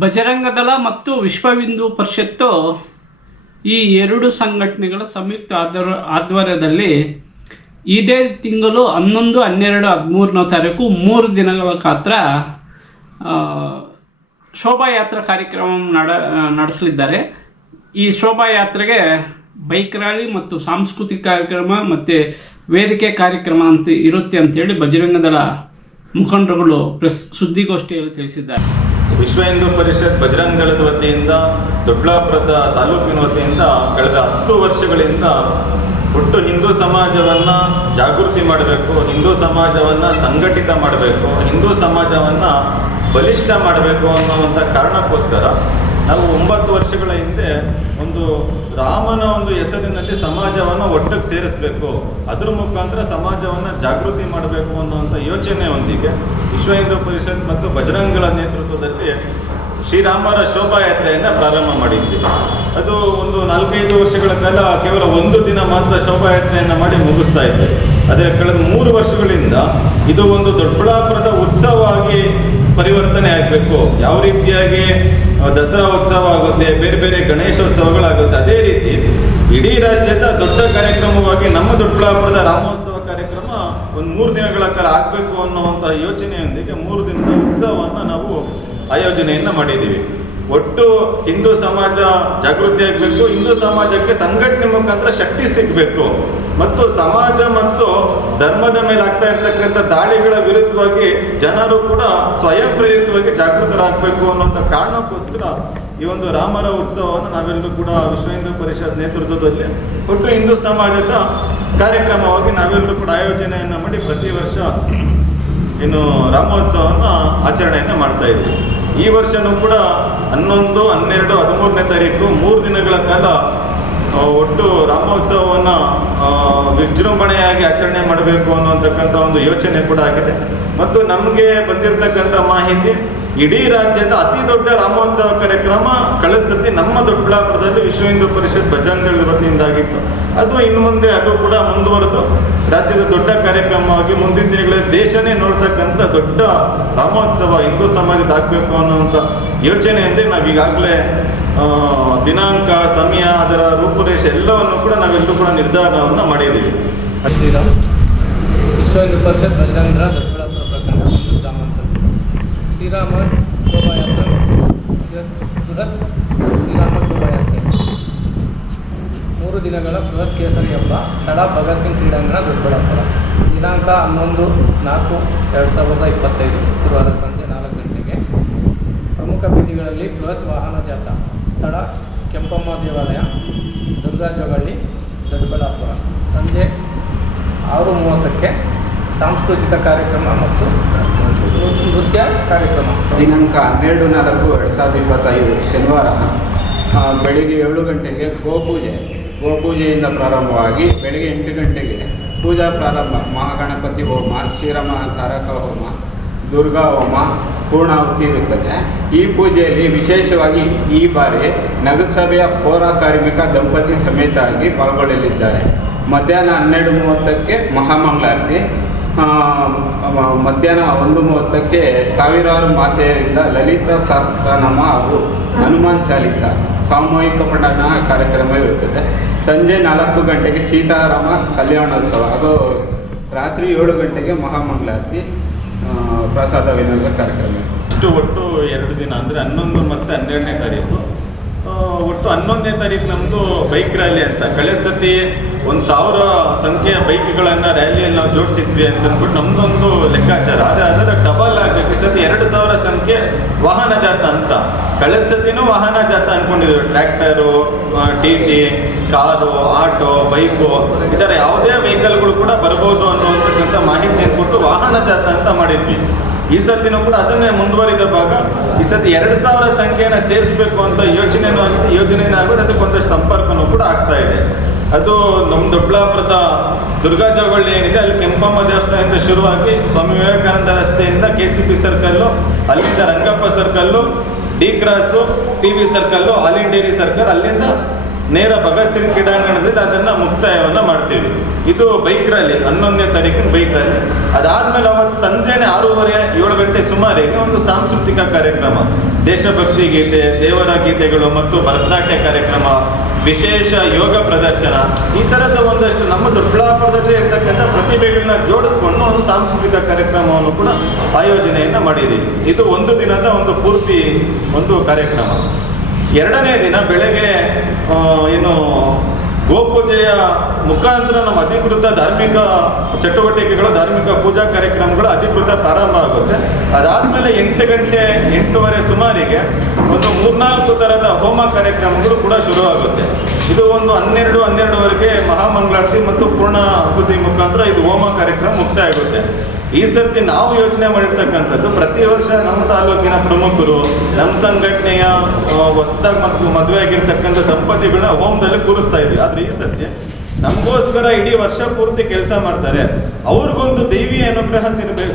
ಬಜರಂಗದಳ ಮತ್ತು ವಿಶ್ವ ಹಿಂದೂ ಪರಿಷತ್ತು ಈ ಎರಡು ಸಂಘಟನೆಗಳ ಸಂಯುಕ್ತ ಆಧ್ವರ್ಯದಲ್ಲಿ ಇದೇ ತಿಂಗಳು 11, 12, 13ನೇ ತಾರೀಕು 3 ದಿನಗಳ ಕಾತ್ರ ಶೋಭಾಯಾತ್ರಾ ಕಾರ್ಯಕ್ರಮ ನಡೆಸಲಿದ್ದಾರೆ. ಈ ಶೋಭಾಯಾತ್ರೆಗೆ ಬೈಕ್ ರ್ಯಾಲಿ ಮತ್ತು ಸಾಂಸ್ಕೃತಿಕ ಕಾರ್ಯಕ್ರಮ ಮತ್ತು ವೇದಿಕೆ ಕಾರ್ಯಕ್ರಮ ಅಂತ ಇರುತ್ತೆ ಅಂತೇಳಿ ಬಜರಂಗದಳ ಮುಖಂಡರುಗಳು ಸುದ್ದಿಗೋಷ್ಠಿಯಲ್ಲಿ ತಿಳಿಸಿದ್ದಾರೆ. ವಿಶ್ವ ಹಿಂದೂ ಪರಿಷತ್ ಬಜರಂಗದಳದ ವತಿಯಿಂದ ದೊಡ್ಡಬಳ್ಳಾಪುರದ ತಾಲೂಕಿನ ವತಿಯಿಂದ ಕಳೆದ 10 ವರ್ಷಗಳಿಂದ ಒಟ್ಟು ಹಿಂದೂ ಸಮಾಜವನ್ನು ಜಾಗೃತಿ ಮಾಡಬೇಕು, ಹಿಂದೂ ಸಮಾಜವನ್ನು ಸಂಘಟಿತ ಮಾಡಬೇಕು, ಹಿಂದೂ ಸಮಾಜವನ್ನು ಬಲಿಷ್ಠ ಮಾಡಬೇಕು ಅನ್ನುವಂಥ ಕಾರಣಕ್ಕೋಸ್ಕರ ನಾವು 9 ವರ್ಷಗಳ ಹಿಂದೆ ಒಂದು ರಾಮನ ಒಂದು ಹೆಸರಿನಲ್ಲಿ ಸಮಾಜವನ್ನು ಒಟ್ಟಿಗೆ ಸೇರಿಸಬೇಕು, ಅದರ ಮುಖಾಂತರ ಸಮಾಜವನ್ನು ಜಾಗೃತಿ ಮಾಡಬೇಕು ಅನ್ನುವಂಥ ಯೋಚನೆಯೊಂದಿಗೆ ವಿಶ್ವ ಹಿಂದೂ ಪರಿಷತ್ ಮತ್ತು ಬಜರಂಗದಳ ನೇತೃತ್ವದಲ್ಲಿ ಶ್ರೀರಾಮರ ಶೋಭಾಯಾತ್ರೆಯನ್ನು ಪ್ರಾರಂಭ ಮಾಡಿದ್ವಿ. ಅದು ಒಂದು 4-5 ವರ್ಷಗಳ ಕಾಲ ಕೇವಲ 1 ದಿನ ಮಾತ್ರ ಶೋಭಾಯಾತ್ರೆಯನ್ನು ಮಾಡಿ ಮುಗಿಸ್ತಾ ಇದ್ದೆ. ಆದರೆ ಕಳೆದ 3 ವರ್ಷಗಳಿಂದ ಇದು ಒಂದು ದೊಡ್ಡಬಳ್ಳಾಪುರದ ಉತ್ಸವವಾಗಿ ಪರಿವರ್ತನೆ ಆಗಬೇಕು. ಯಾವ ರೀತಿಯಾಗಿ ದಸರಾ ಉತ್ಸವ ಆಗುತ್ತೆ, ಬೇರೆ ಬೇರೆ ಗಣೇಶೋತ್ಸವಗಳಾಗುತ್ತೆ, ಅದೇ ರೀತಿ ಇಡೀ ರಾಜ್ಯದ ದೊಡ್ಡ ಕಾರ್ಯಕ್ರಮವಾಗಿ ನಮ್ಮ ದೊಡ್ಡಬಳ್ಳಾಪುರದ ರಾಮೋತ್ಸವ ಕಾರ್ಯಕ್ರಮ ಒಂದು 3 ದಿನಗಳ ಕಾಲ ಆಗಬೇಕು ಅನ್ನುವಂಥ ಯೋಚನೆಯೊಂದಿಗೆ 3 ದಿನದ ಉತ್ಸವವನ್ನು ನಾವು ಆಯೋಜನೆಯನ್ನು ಮಾಡಿದ್ದೀವಿ. ಒಟ್ಟು ಹಿಂದೂ ಸಮಾಜ ಜಾಗೃತಿ ಆಗಬೇಕು, ಹಿಂದೂ ಸಮಾಜಕ್ಕೆ ಸಂಘಟನೆ ಮುಖಾಂತರ ಶಕ್ತಿ ಸಿಗಬೇಕು ಮತ್ತು ಸಮಾಜ ಮತ್ತು ಧರ್ಮದ ಮೇಲೆ ಆಗ್ತಾ ಇರ್ತಕ್ಕಂಥ ದಾಳಿಗಳ ವಿರುದ್ಧವಾಗಿ ಜನರು ಕೂಡ ಸ್ವಯಂ ಪ್ರೇರಿತವಾಗಿ ಜಾಗೃತರಾಗಬೇಕು ಅನ್ನೋಂಥ ಕಾರಣಕ್ಕೋಸ್ಕರ ಈ ಒಂದು ರಾಮರ ಉತ್ಸವವನ್ನು ನಾವೆಲ್ಲರೂ ಕೂಡ ವಿಶ್ವ ಹಿಂದೂ ಪರಿಷತ್ ನೇತೃತ್ವದಲ್ಲಿ ಒಟ್ಟು ಹಿಂದೂ ಸಮಾಜದ ಕಾರ್ಯಕ್ರಮವಾಗಿ ನಾವೆಲ್ಲರೂ ಕೂಡ ಆಯೋಜನೆಯನ್ನು ಮಾಡಿ ಪ್ರತಿ ವರ್ಷ ಇನ್ನು ರಾಮೋತ್ಸವವನ್ನು ಆಚರಣೆಯನ್ನು ಮಾಡ್ತಾ ಇದ್ವಿ. ಈ ವರ್ಷನೂ ಕೂಡ 11, 12, 13ನೇ ತಾರೀಕು 3 ದಿನಗಳ ಕಾಲ ಒಟ್ಟು ರಾಮೋತ್ಸವವನ್ನು ವಿಜೃಂಭಣೆಯಾಗಿ ಆಚರಣೆ ಮಾಡಬೇಕು ಅನ್ನುವಂತಕ್ಕಂಥ ಒಂದು ಯೋಚನೆ ಕೂಡ ಆಗಿದೆ. ಮತ್ತು ನಮಗೆ ಬಂದಿರತಕ್ಕಂಥ ಮಾಹಿತಿ, ಇಡೀ ರಾಜ್ಯದ ಅತಿ ದೊಡ್ಡ ರಾಮೋತ್ಸವ ಕಾರ್ಯಕ್ರಮ ಕಳೆದ ಸತಿ ನಮ್ಮ ದೊಡ್ಡಬಳ್ಳಾಪುರದಲ್ಲಿ ವಿಶ್ವ ಹಿಂದೂ ಪರಿಷತ್ ಬಜರಂಗದಳದ ವತಿಯಿಂದ ಆಗಿತ್ತು. ಅದು ಇನ್ನು ಮುಂದೆ ಅದು ಕೂಡ ಮುಂದುವರೆದು ರಾಜ್ಯದ ದೊಡ್ಡ ಕಾರ್ಯಕ್ರಮವಾಗಿ ಮುಂದಿನ ದಿನಗಳಲ್ಲಿ ದೇಶನೇ ನೋಡ್ತಕ್ಕಂಥ ದೊಡ್ಡ ರಾಮೋತ್ಸವ ಹಿಂದೂ ಸಮಾಜದ ಆಗಬೇಕು ಅನ್ನುವಂಥ ಯೋಚನೆಯಿಂದ ನಾವು ಈಗಾಗಲೇ ದಿನಾಂಕ, ಸಮಯ, ಅದರ ರೂಪುರೇಷೆ ಎಲ್ಲವನ್ನು ಕೂಡ ನಾವೆಲ್ಲರೂ ಕೂಡ ನಿರ್ಧಾರವನ್ನು ಮಾಡಿದ್ದೀವಿ. ಶ್ರೀರಾಮ್ ವಿಶ್ವ ಹಿಂದೂ ಪರಿಷತ್ ಬಜರಂಗದಳ ದೊಡ್ಡಬಳ್ಳಾಪುರ ಪ್ರಕರಣ ಗ್ರಾಮಾಂತರ ಶ್ರೀರಾಮ ಶೋಭಾಯಾತ್ರೆ, ಬೃಹತ್ ಶ್ರೀರಾಮ ಶೋಭಾಯಾತ್ರೆ 3 ದಿನಗಳ ಬೃಹತ್ ಕೇಸರಿ ಹಬ್ಬ. ಸ್ಥಳ ಭಗತ್ ಸಿಂಗ್ ಕ್ರೀಡಾಂಗಣ ದೊಡ್ಡಬಳ್ಳಾಪುರ. ದಿನಾಂಕ 11/4/2025 ಶುಕ್ರವಾರ ಸಂಜೆ 4 ಗಂಟೆಗೆ. ಪ್ರಮುಖ ಬೀದಿಗಳಲ್ಲಿ ಬೃಹತ್ ವಾಹನ ಜಾಥಾ. ಸ್ಥಳ ಕೆಂಪಮ್ಮ ದೇವಾಲಯ, ದುರ್ಗಾ ಜೋಗಳ್ಳಿ, ದೊಡ್ಡಬಳ್ಳಾಪುರ. ಸಂಜೆ 6:30ಕ್ಕೆ ಸಾಂಸ್ಕೃತಿಕ ಕಾರ್ಯಕ್ರಮ ಮತ್ತು ನೃತ್ಯ ಕಾರ್ಯಕ್ರಮ. ದಿನಾಂಕ 12/4/2025 ಶನಿವಾರ ಬೆಳಿಗ್ಗೆ 7 ಗಂಟೆಗೆ ಗೋಪೂಜೆಯಿಂದ ಪ್ರಾರಂಭವಾಗಿ ಬೆಳಗ್ಗೆ 8 ಗಂಟೆಗೆ ಪೂಜಾ ಪ್ರಾರಂಭ. ಮಹಾಗಣಪತಿ ಹೋಮ, ಶ್ರೀರಾಮ ತಾರಕ ಹೋಮ, ದುರ್ಗಾ ಹೋಮ, ಪೂರ್ಣಾಹುತಿ ಇರುತ್ತದೆ. ಈ ಪೂಜೆಯಲ್ಲಿ ವಿಶೇಷವಾಗಿ ಈ ಬಾರಿ ನಗರಸಭೆಯ ಪೌರ ಕಾರ್ಮಿಕ ದಂಪತಿ ಸಮೇತರಾಗಿ ಪಾಲ್ಗೊಳ್ಳಲಿದ್ದಾರೆ. ಮಧ್ಯಾಹ್ನ 12:30ಕ್ಕೆ ಮಹಾಮಂಗಳಾರತಿ. ಮಧ್ಯಾಹ್ನ 1:30ಕ್ಕೆ ಸಾವಿರಾರು ಮಾತೆಯರಿಂದ ಲಲಿತ ಸಹಸ್ರನಾಮ ಹಾಗೂ ಹನುಮಾನ್ ಚಾಲೀಸ ಸಾಮೂಹಿಕ ಪಠಣ ಕಾರ್ಯಕ್ರಮ ಇರುತ್ತದೆ. ಸಂಜೆ 4 ಗಂಟೆಗೆ ಸೀತಾರಾಮ ಕಲ್ಯಾಣೋತ್ಸವ ಹಾಗೂ ರಾತ್ರಿ 7 ಗಂಟೆಗೆ ಮಹಾಮಂಗಳಾರತಿ ಪ್ರಸಾದ ವಿನಿಯೋಗ ಕಾರ್ಯಕ್ರಮ. ಒಟ್ಟು 2 ದಿನ ಅಂದರೆ 11 ಮತ್ತು 12ನೇ ತಾರೀಕು. ಒಟ್ಟು 11ನೇ ತಾರೀಕು ನಮ್ಮದು ಬೈಕ್ ರ್ಯಾಲಿ ಅಂತ. ಕಳೆದ ಸತಿ 1000 ಸಂಖ್ಯೆಯ ಬೈಕ್ಗಳನ್ನು ರ್ಯಾಲಿಯಲ್ಲಿ ನಾವು ಜೋಡಿಸಿದ್ವಿ ಅಂತ ಅಂದ್ಬಿಟ್ಟು ನಮ್ಮದೊಂದು ಲೆಕ್ಕಾಚಾರ. ಆದರೆ ಅದರ ಡಬಲ್ ಆಗಬೇಕು. ಈ ಸತಿ 2000 ಸಂಖ್ಯೆ ವಾಹನ ಜಾಥಾ ಅಂತ. ಕಳೆದ ಸತಿನೂ ವಾಹನ ಜಾಥಾ ಅಂದ್ಕೊಂಡಿದ್ದೀವಿ. Tractor, TT, car, auto, bike, ಈ ಥರ ಯಾವುದೇ ವೆಹಿಕಲ್ಗಳು ಕೂಡ ಬರ್ಬೋದು ಅನ್ನುವಂಥಕ್ಕಂಥ ಮಾಹಿತಿಯನ್ನು ಕೊಟ್ಟು ವಾಹನ ಜಾಥಾ ಅಂತ ಮಾಡಿದ್ವಿ. ಈ ಸತಿನೂ ಕೂಡ ಅದನ್ನೇ ಮುಂದುವರಿದ ಭಾಗ. ಈ ಸತಿ 2000 ಸಂಖ್ಯೆಯನ್ನು ಸೇರಿಸಬೇಕು ಅಂತ ಯೋಜನೆಯೂ ಆಗಿದೆ. ಯೋಜನೆಯೂ ಆಗೋದು, ಅದಕ್ಕೊಂದಷ್ಟು ಸಂಪರ್ಕನೂ ಕೂಡ ಆಗ್ತಾ ಇದೆ. ಅದು ನಮ್ಮ ದೊಡ್ಡಬಳ್ಳಾಪುರದ ದುರ್ಗಾ ಜೋಗಳ್ಳಿ ಏನಿದೆ, ಅಲ್ಲಿ ಕೆಂಪಮ್ಮ ದೇವಸ್ಥಾನದಿಂದ ಶುರುವಾಗಿ ಸ್ವಾಮಿ ವಿವೇಕಾನಂದ ರಸ್ತೆಯಿಂದ KCP ಸರ್ಕಲ್ಲು, ಅಲ್ಲಿಂದ Rangappa circle, D cross, TV circle, all India circle, ಅಲ್ಲಿಂದ ನೇರ ಭಗತ್ ಸಿಂಗ್ ಕ್ರೀಡಾಂಗಣದಲ್ಲಿ ಅದನ್ನು ಮುಕ್ತಾಯವನ್ನು ಮಾಡ್ತೀವಿ. ಇದು ಬೈಕ್ ರ್ಯಾಲಿ 11ನೇ ತಾರೀಕಿನ ಬೈಕ್ ರ್ಯಾಲಿ. ಅದಾದ್ಮೇಲೆ ಅವತ್ತು ಸಂಜೆನೆ 6:30 7 ಗಂಟೆ ಸುಮಾರಿಗೆ ಒಂದು ಸಾಂಸ್ಕೃತಿಕ ಕಾರ್ಯಕ್ರಮ, ದೇಶಭಕ್ತಿ ಗೀತೆ, ದೇವರ ಗೀತೆಗಳು ಮತ್ತು ಭರತನಾಟ್ಯ ಕಾರ್ಯಕ್ರಮ, ವಿಶೇಷ ಯೋಗ ಪ್ರದರ್ಶನ, ಈ ಥರದ ಒಂದಷ್ಟು ನಮ್ಮ ದೊಡ್ಡಬಳ್ಳಾಪುರದಲ್ಲಿ ಇರ್ತಕ್ಕಂಥ ಪ್ರತಿಭೆಗಳನ್ನ ಜೋಡಿಸ್ಕೊಂಡು ಒಂದು ಸಾಂಸ್ಕೃತಿಕ ಕಾರ್ಯಕ್ರಮವನ್ನು ಕೂಡ ಆಯೋಜನೆಯನ್ನು ಮಾಡಿದ್ದೀವಿ. ಇದು ಒಂದು ದಿನದ ಒಂದು ಪೂರ್ತಿ ಒಂದು ಕಾರ್ಯಕ್ರಮ. ಎರಡನೇ ದಿನ ಬೆಳಗ್ಗೆ ಏನು ಗೋಪೂಜೆಯ ಮುಖಾಂತರ ನಮ್ಮ ಅಧಿಕೃತ ಧಾರ್ಮಿಕ ಚಟುವಟಿಕೆಗಳು, ಧಾರ್ಮಿಕ ಪೂಜಾ ಕಾರ್ಯಕ್ರಮಗಳು ಅಧಿಕೃತ ಪ್ರಾರಂಭ ಆಗುತ್ತೆ. ಅದಾದಮೇಲೆ 8 ಗಂಟೆ 8:30 ಸುಮಾರಿಗೆ ಒಂದು 3-4 ಥರದ ಹೋಮ ಕಾರ್ಯಕ್ರಮಗಳು ಕೂಡ ಶುರುವಾಗುತ್ತೆ. ಇದು ಒಂದು 12-12ವರೆಗೆ ಮಹಾಮಂಗಳಾರತಿ ಮತ್ತು ಪೂರ್ಣ ಆಹುತಿ ಮುಖಾಂತರ ಇದು ಹೋಮ ಕಾರ್ಯಕ್ರಮ ಮುಕ್ತಾಯ ಆಗುತ್ತೆ. ಈ ಸರ್ತಿ ನಾವು ಯೋಚನೆ ಮಾಡಿರ್ತಕ್ಕಂಥದ್ದು, ಪ್ರತಿ ವರ್ಷ ನಮ್ಮ ತಾಲೂಕಿನ ಪ್ರಮುಖರು, ನಮ್ಮ ಸಂಘಟನೆಯ ಹೊಸದಾಗಿ ಮದುವೆ ಆಗಿರ್ತಕ್ಕಂಥ ದಂಪತಿಗಳನ್ನ ಹೋಮದಲ್ಲಿ ಕೂರಿಸ್ತಾ ಇದ್ವಿ. ಆದರೆ ಈ ಸರ್ತಿ ನಮಗೋಸ್ಕರ ಇಡೀ ವರ್ಷ ಪೂರ್ತಿ ಕೆಲಸ ಮಾಡ್ತಾರೆ, ಅವ್ರಿಗೊಂದು ದೈವಿ ಅನುಗ್ರಹ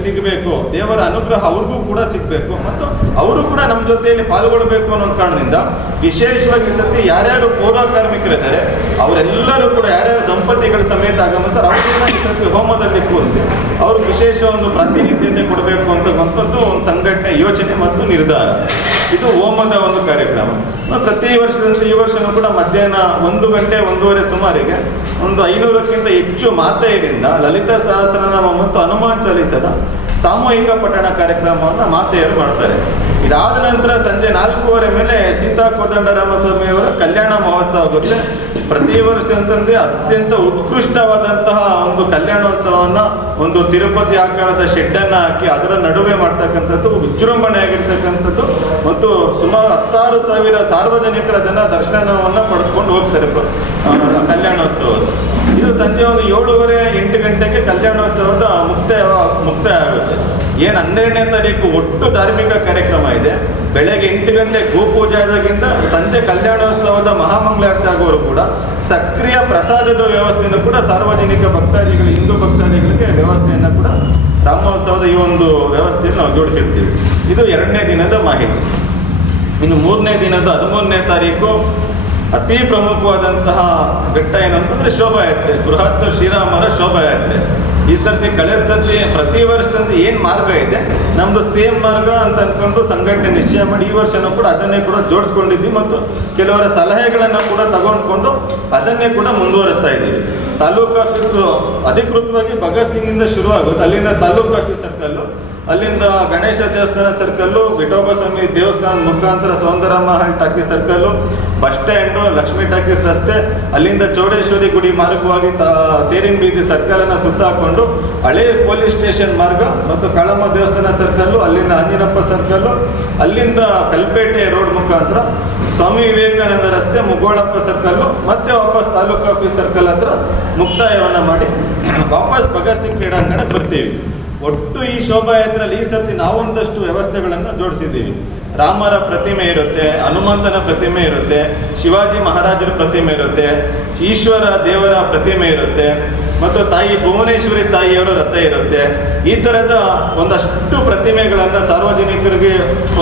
ಸಿಗಬೇಕು, ದೇವರ ಅನುಗ್ರಹ ಅವ್ರಿಗೂ ಕೂಡ ಸಿಗಬೇಕು ಮತ್ತು ಅವರು ಕೂಡ ನಮ್ಮ ಜೊತೆಯಲ್ಲಿ ಪಾಲ್ಗೊಳ್ಬೇಕು ಅನ್ನೋ ಕಾರಣದಿಂದ ವಿಶೇಷವಾಗಿ ಈ ಸರ್ತಿ ಯಾರ್ಯಾರು ಪೌರ ಕಾರ್ಮಿಕರಿದ್ದಾರೆ ಅವರೆಲ್ಲರೂ ಕೂಡ ಯಾರ್ಯಾರು ದಂಪತಿಗಳ ಸಮೇತ ಆಗಮಿಸ್ತಾರೆ ಅವ್ರನ್ನ ಈ ಸರ್ತಿ ಹೋಮದಲ್ಲಿ ಕೂರಿಸಿ ಅವ್ರಿಗೆ ವಿಶೇಷ ಒಂದು ಪ್ರಾತಿನಿಧ್ಯತೆ ಕೊಡಬೇಕು ಅಂತಕ್ಕಂಥದ್ದು ಒಂದು ಸಂಘಟನೆ ಯೋಚನೆ ಮತ್ತು ನಿರ್ಧಾರ. ಇದು ಹೋಮದ ಒಂದು ಕಾರ್ಯಕ್ರಮ. ಪ್ರತಿ ವರ್ಷದಂತೆ ಈ ವರ್ಷನೂ ಕೂಡ ಮಧ್ಯಾಹ್ನ 1 ಗಂಟೆ 1:30 ಸುಮಾರಿಗೆ ಒಂದು 500ಕ್ಕಿಂತ ಹೆಚ್ಚು ಮಾತೆಯರಿಂದ ಲಲಿತಾ ಸಹಸ್ರನಾಮ ಮತ್ತು ಹನುಮಾನ್ ಚಾಲೀಸದ ಸಾಮೂಹಿಕ ಪಠಣ ಕಾರ್ಯಕ್ರಮವನ್ನು ಮಾತೆಯರು ಮಾಡ್ತಾರೆ. ಇದಾದ ನಂತರ ಸಂಜೆ 4:15 ಮೇಲೆ ಸೀತಾ ಕೋದಂಡರಾಮಸ್ವಾಮಿಯವರ ಕಲ್ಯಾಣ ಮಹೋತ್ಸವ ಆಗುತ್ತೆ. ಪ್ರತಿ ವರ್ಷದಂತೆ ಅತ್ಯಂತ ಉತ್ಕೃಷ್ಟವಾದಂತಹ ಒಂದು ಕಲ್ಯಾಣೋತ್ಸವವನ್ನು ಒಂದು ತಿರುಪತಿ ಆಕಾರದ ಶೆಡ್ಡನ್ನು ಹಾಕಿ ಅದರ ನಡುವೆ ಮಾಡ್ತಕ್ಕಂಥದ್ದು ವಿಜೃಂಭಣೆ ಆಗಿರ್ತಕ್ಕಂಥದ್ದು ಮತ್ತು ಸುಮಾರು 16,000 ಸಾರ್ವಜನಿಕರ ದರ್ಶನವನ್ನು ಪಡೆದುಕೊಂಡು ಹೋಗ್ತಾರೆ ಕಲ್ಯಾಣೋತ್ಸವ. ಇದು ಸಂಜೆ ಒಂದು 7:30-8 ಗಂಟೆಗೆ ಕಲ್ಯಾಣೋತ್ಸವದ ಮುಕ್ತಾಯ ಆಗುತ್ತೆ. ಏನು 12ನೇ ತಾರೀಕು ಒಟ್ಟು ಧಾರ್ಮಿಕ ಕಾರ್ಯಕ್ರಮ ಇದೆ. ಬೆಳಗ್ಗೆ 8 ಗಂಟೆ ಗೋಪೂಜೆ ಆದಾಗಿಂದ ಸಂಜೆ ಕಲ್ಯಾಣೋತ್ಸವದ ಮಹಾಮಂಗಳಾರತಿ ಆಗುವರು ಕೂಡ ಸಕ್ರಿಯ ಪ್ರಸಾದದ ವ್ಯವಸ್ಥೆಯನ್ನು ಕೂಡ ಸಾರ್ವಜನಿಕ ಭಕ್ತಾದಿಗಳು, ಹಿಂದೂ ಭಕ್ತಾದಿಗಳಿಗೆ ವ್ಯವಸ್ಥೆಯನ್ನು ಕೂಡ ರಾಮೋತ್ಸವದ ಈ ಒಂದು ವ್ಯವಸ್ಥೆಯನ್ನು ನಾವು ಜೋಡಿಸಿರ್ತೀವಿ. ಇದು 2ನೇ ದಿನದ ಮಾಹಿತಿ. ಇನ್ನು 3ನೇ ದಿನದ 13ನೇ ತಾರೀಕು ಅತಿ ಪ್ರಮುಖವಾದಂತಹ ಘಟ್ಟ ಏನಂತಂದ್ರೆ ಶೋಭಾಯಾತ್ರೆ, ಬೃಹತ್ ಶ್ರೀರಾಮರ ಶೋಭಾಯಾತ್ರೆ. ಈ ಸರ್ತಿ ಕಳೆದ ಸರ್ತಿ ಪ್ರತಿ ವರ್ಷದಂತೆ ಏನು ಮಾರ್ಗ ಇದೆ ನಮ್ಮದು ಸೇಮ್ ಮಾರ್ಗ ಅಂತ ಅಂದ್ಕೊಂಡು ಸಂಘಟನೆ ನಿಶ್ಚಯ ಮಾಡಿ ಈ ವರ್ಷನೂ ಕೂಡ ಅದನ್ನೇ ಕೂಡ ಜೋಡಿಸ್ಕೊಂಡಿದ್ವಿ ಮತ್ತು ಕೆಲವರ ಸಲಹೆಗಳನ್ನು ಕೂಡ ತಗೊಂಡ್ಕೊಂಡು ಅದನ್ನೇ ಕೂಡ ಮುಂದುವರಿಸ್ತಾ ಇದ್ದೀವಿ. ತಾಲೂಕು ಆಫೀಸು ಅಧಿಕೃತವಾಗಿ ಭಗತ್ ಸಿಂಗಿಂದ ಶುರುವಾಗುತ್ತೆ. ಅಲ್ಲಿಂದ ತಾಲೂಕು ಆಫೀಸ್ ಸರ್ಕಲ್ಲು, ಅಲ್ಲಿಂದ ಗಣೇಶ ದೇವಸ್ಥಾನ ಸರ್ಕಲ್ಲು, ವಿಠೋಬ ಸ್ವಾಮಿ ದೇವಸ್ಥಾನದ ಮುಖಾಂತರ Soundarmahal talkies circle, bus stand, Lakshmi talkies ರಸ್ತೆ, ಅಲ್ಲಿಂದ ಚೌಡೇಶ್ವರಿ ಗುಡಿ ಮಾರ್ಗವಾಗಿ ತೇರಿನ ಬೀದಿ ಸರ್ಕಲನ್ನು ಸುತ್ತಾಕೊಂಡು ಹಳೆ ಪೊಲೀಸ್ ಸ್ಟೇಷನ್ ಮಾರ್ಗ ಮತ್ತು ಕಾಳಮ್ಮ ದೇವಸ್ಥಾನ ಸರ್ಕಲ್ಲು, ಅಲ್ಲಿಂದ ಆಂಜಿನಪ್ಪ ಸರ್ಕಲ್ಲು, ಅಲ್ಲಿಂದ ಕಲ್ಪೇಟೆ ರೋಡ್ ಮುಖಾಂತರ ಸ್ವಾಮಿ ವಿವೇಕಾನಂದ ರಸ್ತೆ, ಮುಗೋಳಪ್ಪ ಸರ್ಕಲ್ಲು, ಮತ್ತೆ ವಾಪಸ್ ತಾಲೂಕು ಆಫೀಸ್ ಸರ್ಕಲ್ ಹತ್ರ ಮುಕ್ತಾಯವನ್ನು ಮಾಡಿ ವಾಪಸ್ ಭಗತ್ ಸಿಂಗ್ ಕ್ರೀಡಾಂಗಣಕ್ಕೆ ಬರ್ತೀವಿ. ಒಟ್ಟು ಈ ಶೋಭಾಯಾತ್ರೆಯಲ್ಲಿ ಈ ಸರ್ತಿ ನಾವೊಂದಷ್ಟು ವ್ಯವಸ್ಥೆಗಳನ್ನು ಜೋಡಿಸಿದ್ದೀವಿ. ರಾಮರ ಪ್ರತಿಮೆ ಇರುತ್ತೆ, ಹನುಮಂತನ ಪ್ರತಿಮೆ ಇರುತ್ತೆ, ಶಿವಾಜಿ ಮಹಾರಾಜರ ಪ್ರತಿಮೆ ಇರುತ್ತೆ, ಈಶ್ವರ ದೇವರ ಪ್ರತಿಮೆ ಇರುತ್ತೆ ಮತ್ತು ತಾಯಿ ಭುವನೇಶ್ವರಿ ತಾಯಿಯವರ ರಥ ಇರುತ್ತೆ. ಈ ಥರದ ಒಂದಷ್ಟು ಪ್ರತಿಮೆಗಳನ್ನು ಸಾರ್ವಜನಿಕರಿಗೆ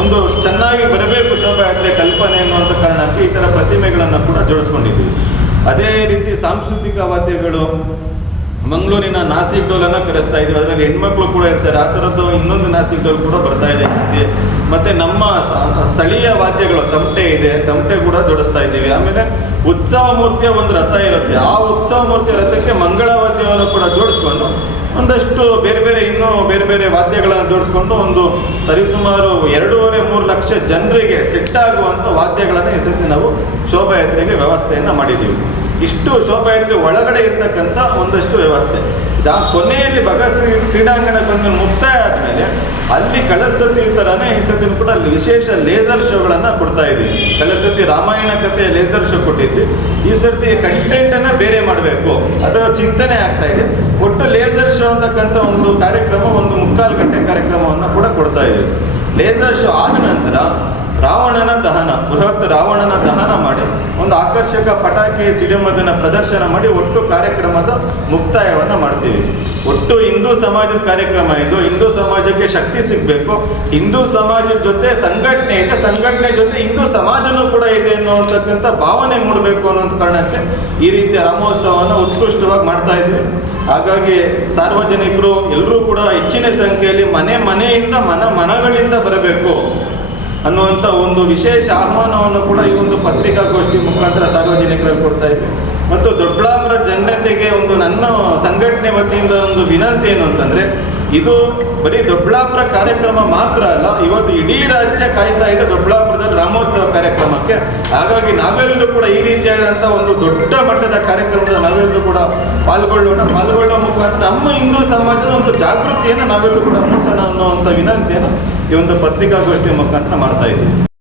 ಒಂದು ಚೆನ್ನಾಗಿ ಬರಬೇಕು ಶೋಭಾಯಾತ್ರೆ ಕಲ್ಪನೆ ಅನ್ನುವಂಥ ಕಾರಣಕ್ಕೆ ಈ ಥರ ಪ್ರತಿಮೆಗಳನ್ನು ಕೂಡ ಜೋಡಿಸ್ಕೊಂಡಿದ್ದೀವಿ. ಅದೇ ರೀತಿ ಸಾಂಸ್ಕೃತಿಕ ವಾದ್ಯಗಳು, ಮಂಗಳೂರಿನ ನಾಸಿಕ್ ಡೋಲನ್ನು ಕರೆಸ್ತಾ ಇದ್ದೀವಿ. ಅದರಲ್ಲಿ ಹೆಣ್ಮಕ್ಳು ಕೂಡ ಇರ್ತಾರೆ. ಆ ಥರದ್ದು ಇನ್ನೊಂದು ನಾಸಿಕ್ ಡೋಲ್ ಕೂಡ ಬರ್ತಾ ಇದೆ ಸದ್ಯ. ಮತ್ತು ನಮ್ಮ ಸ್ಥಳೀಯ ವಾದ್ಯಗಳು ತಮಟೆ ಇದೆ, ತಮಟೆ ಕೂಡ ಜೋಡಿಸ್ತಾ ಇದ್ದೀವಿ. ಆಮೇಲೆ ಉತ್ಸವ ಮೂರ್ತಿಯ ಒಂದು ರಥ ಇರುತ್ತೆ. ಆ ಉತ್ಸವ ಮೂರ್ತಿಯ ರಥಕ್ಕೆ ಮಂಗಳ ವಾದ್ಯವನ್ನು ಕೂಡ ಜೋಡಿಸ್ಕೊಂಡು ಒಂದಷ್ಟು ಇನ್ನೂ ಬೇರೆ ಬೇರೆ ವಾದ್ಯಗಳನ್ನು ಜೋಡಿಸ್ಕೊಂಡು ಒಂದು ಸರಿಸುಮಾರು 2.5-3 ಲಕ್ಷ ಜನರಿಗೆ ಸೆಟ್ ಆಗುವಂಥ ವಾದ್ಯಗಳನ್ನು ಈ ಸತಿ ನಾವು ಶೋಭಾಯಾತ್ರೆಗೆ ವ್ಯವಸ್ಥೆಯನ್ನು ಮಾಡಿದ್ದೀವಿ. ಇಷ್ಟು ಶೋಭಾಯಾತ್ರೆ ಒಳಗಡೆ ಇರ್ತಕ್ಕಂಥ ಒಂದಷ್ಟು ವ್ಯವಸ್ಥೆ. ಕೊನೆಯಲ್ಲಿ ಭಗತ್ ಸಿಂಗ್ ಕ್ರೀಡಾಂಗಣ ಬಂದು ಮುಕ್ತಾಯ ಆದಮೇಲೆ ಅಲ್ಲಿ ಕಳೆದ ಸರ್ತಿ ಥರನೇ ಈ ಸರ್ತಿ ಕೂಡ ಅಲ್ಲಿ ವಿಶೇಷ ಲೇಸರ್ ಶೋಗಳನ್ನು ಕೊಡ್ತಾ ಇದ್ವಿ. ಕಳೆದ ಸರ್ತಿ ರಾಮಾಯಣ ಕಥೆಯ ಲೇಸರ್ ಶೋ ಕೊಟ್ಟಿದ್ವಿ. ಈ ಸರ್ತಿ ಕಂಟೆಂಟನ್ನು ಬೇರೆ ಮಾಡಬೇಕು, ಅದರ ಚಿಂತನೆ ಆಗ್ತಾ ಇದೆ. ಒಟ್ಟು ಲೇಸರ್ ಶೋ ಅಂತಕ್ಕಂಥ ಒಂದು ಕಾರ್ಯಕ್ರಮ, ಒಂದು 3/4 ಗಂಟೆ ಕಾರ್ಯಕ್ರಮವನ್ನು ಕೂಡ ಕೊಡ್ತಾ ಇದ್ವಿ. ಲೇಸರ್ ಶೋ ಆದ ನಂತರ ರಾವಣನ ದಹನ, ಬೃಹತ್ ರಾವಣನ ದಹನ ಮಾಡಿ ಒಂದು ಆಕರ್ಷಕ ಪಟಾಕಿ ಸಿಡಿಮದ್ದನ ಪ್ರದರ್ಶನ ಮಾಡಿ ಒಟ್ಟು ಕಾರ್ಯಕ್ರಮದ ಮುಕ್ತಾಯವನ್ನು ಮಾಡ್ತೀವಿ. ಒಟ್ಟು ಹಿಂದೂ ಸಮಾಜದ ಕಾರ್ಯಕ್ರಮ ಇದು. ಹಿಂದೂ ಸಮಾಜಕ್ಕೆ ಶಕ್ತಿ ಸಿಗಬೇಕು, ಹಿಂದೂ ಸಮಾಜದ ಜೊತೆ ಸಂಘಟನೆ ಇದೆ, ಸಂಘಟನೆ ಜೊತೆ ಹಿಂದೂ ಸಮಾಜನೂ ಕೂಡ ಇದೆ ಅನ್ನುವಂತಕ್ಕಂಥ ಭಾವನೆ ಮೂಡಬೇಕು ಅನ್ನೋಂಥ ಕಾರಣಕ್ಕೆ ಈ ರೀತಿಯ ರಾಮೋತ್ಸವವನ್ನು ಉತ್ಕೃಷ್ಟವಾಗಿ ಮಾಡ್ತಾ ಇದ್ವಿ. ಹಾಗಾಗಿ ಸಾರ್ವಜನಿಕರು ಎಲ್ಲರೂ ಕೂಡ ಹೆಚ್ಚಿನ ಸಂಖ್ಯೆಯಲ್ಲಿ ಮನೆಯಿಂದ ಮನಗಳಿಂದ ಬರಬೇಕು ಅನ್ನುವಂಥ ಒಂದು ವಿಶೇಷ ಆಹ್ವಾನವನ್ನು ಕೂಡ ಈ ಒಂದು ಪತ್ರಿಕಾಗೋಷ್ಠಿ ಮುಖಾಂತರ ಸಾರ್ವಜನಿಕರಲ್ಲಿ ಕೊಡ್ತಾ ಇದ್ವಿ. ಮತ್ತು ದೊಡ್ಡಬಳ್ಳಾಪುರ ಜನತೆಗೆ ಒಂದು ನನ್ನ ಸಂಘಟನೆ ವತಿಯಿಂದ ಒಂದು ವಿನಂತಿ ಏನು ಅಂತಂದ್ರೆ, ಇದು ಬರೀ ದೊಡ್ಡಬಳ್ಳಾಪುರ ಕಾರ್ಯಕ್ರಮ ಮಾತ್ರ ಅಲ್ಲ, ಇವತ್ತು ಇಡೀ ರಾಜ್ಯ ಕಾಯ್ತಾ ಇದೆ ದೊಡ್ಡಬಳ್ಳಾಪುರದಲ್ಲಿ ರಾಮೋತ್ಸವ ಕಾರ್ಯಕ್ರಮಕ್ಕೆ. ಹಾಗಾಗಿ ನಾವೆಲ್ಲರೂ ಕೂಡ ಈ ರೀತಿಯಾದಂಥ ಒಂದು ದೊಡ್ಡ ಮಟ್ಟದ ಕಾರ್ಯಕ್ರಮದ ನಾವೆಲ್ಲರೂ ಕೂಡ ಪಾಲ್ಗೊಳ್ಳೋ ಮುಖಾಂತರ ನಮ್ಮ ಹಿಂದೂ ಸಮಾಜದ ಒಂದು ಜಾಗೃತಿಯನ್ನು ನಾವೆಲ್ಲರೂ ಕೂಡ ಮೂಡಿಸೋಣ ಅನ್ನುವಂಥ ವಿನಂತಿಯನ್ನು ಈ ಒಂದು ಪತ್ರಿಕಾಗೋಷ್ಠಿಯ ಮುಖಾಂತರ ಮಾಡ್ತಾ ಇದ್ದೀವಿ.